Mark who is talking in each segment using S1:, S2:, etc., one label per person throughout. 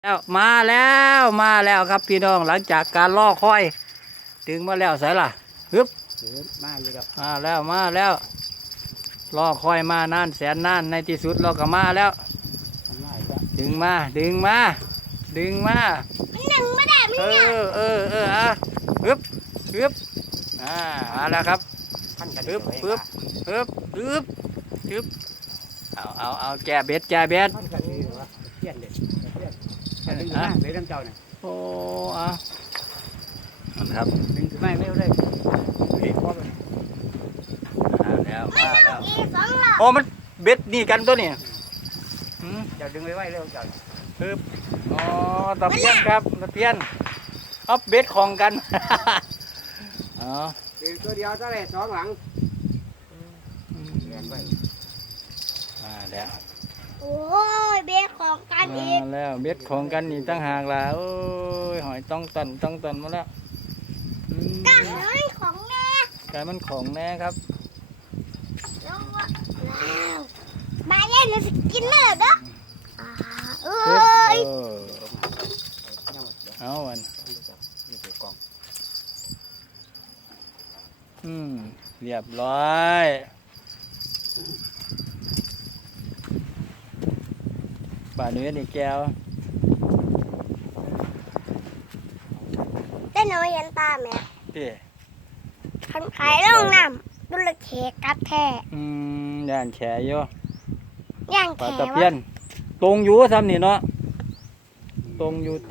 S1: แล้วมาแล้วครับพี่น้องหลังจากการล่อคอยถึงมาแล้วใส่ล่ะฮึบ
S2: มาอยู่แล้ว
S1: มาแล้วล่อคอยมานานแสนนานในที่สุดเราก็มาแล้วดึงมา
S3: ดึงไม่ได้
S1: เอออ่ะฮึบมาแล้วครับฮึบเอาแก่เบ็ด
S2: เปลี่ยนเลยดึงมาเลยน้ำเจ้าเนี่ย
S1: โอ้ครับ
S2: ดึงไม่เลย
S1: แล้ว
S3: 2 รอบ
S1: โอ้มันเบ็ดนี่กันตัวนี้
S2: จะดึงไว้เร็วเจ้า
S1: ฮึบอ๋อตะเพียนครับตะเพียนเอาเบ็ดของกันอ๋อ
S2: ดึงตัวเดียวเท่าไร2 หลังเรียนไว้
S1: แล้ว
S3: โอ้ยเบ็ดของกันอีก
S1: แล้วเบ็ดของกันนี่ตั้งหากล่ะโอ้ยหอยต้องตันมาแล้ว
S3: ก้างมันของแม่
S1: กายมันของแน่ครับ
S3: แล้วมาเล่นสกินเลยเด้อ
S1: เอาวันเรียบร้อยป่าเนื้อนี่แก้ว
S3: ได้น้อยยันตาแม่
S1: พี่
S3: ขันขายล่องน้ำดุลเขกับแท้
S1: ย่านแฉอยู่
S3: ย่าง
S1: ปลา
S3: แข
S1: ตะเพียนตรงอยู่ซ้ำนี่เนาะตรงอยู่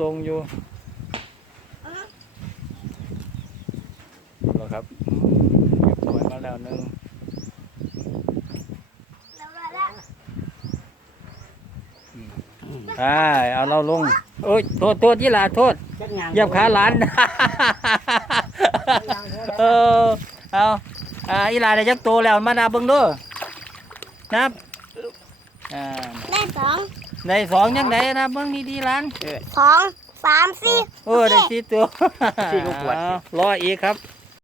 S1: แล้วครับเก็บหอยมาแล้วนึงเอาเราลงโอ้ยโทษยี่หลาโทษเหยียบขาหลานเอาอีหลาได้จักโตแล้วมานาเบิ่งดูนับ
S3: ได้
S1: ใน2ยังไงนะเบิ่งดีๆหลาน
S3: 2 3 4
S1: ได้4 ตัวรออีกครับ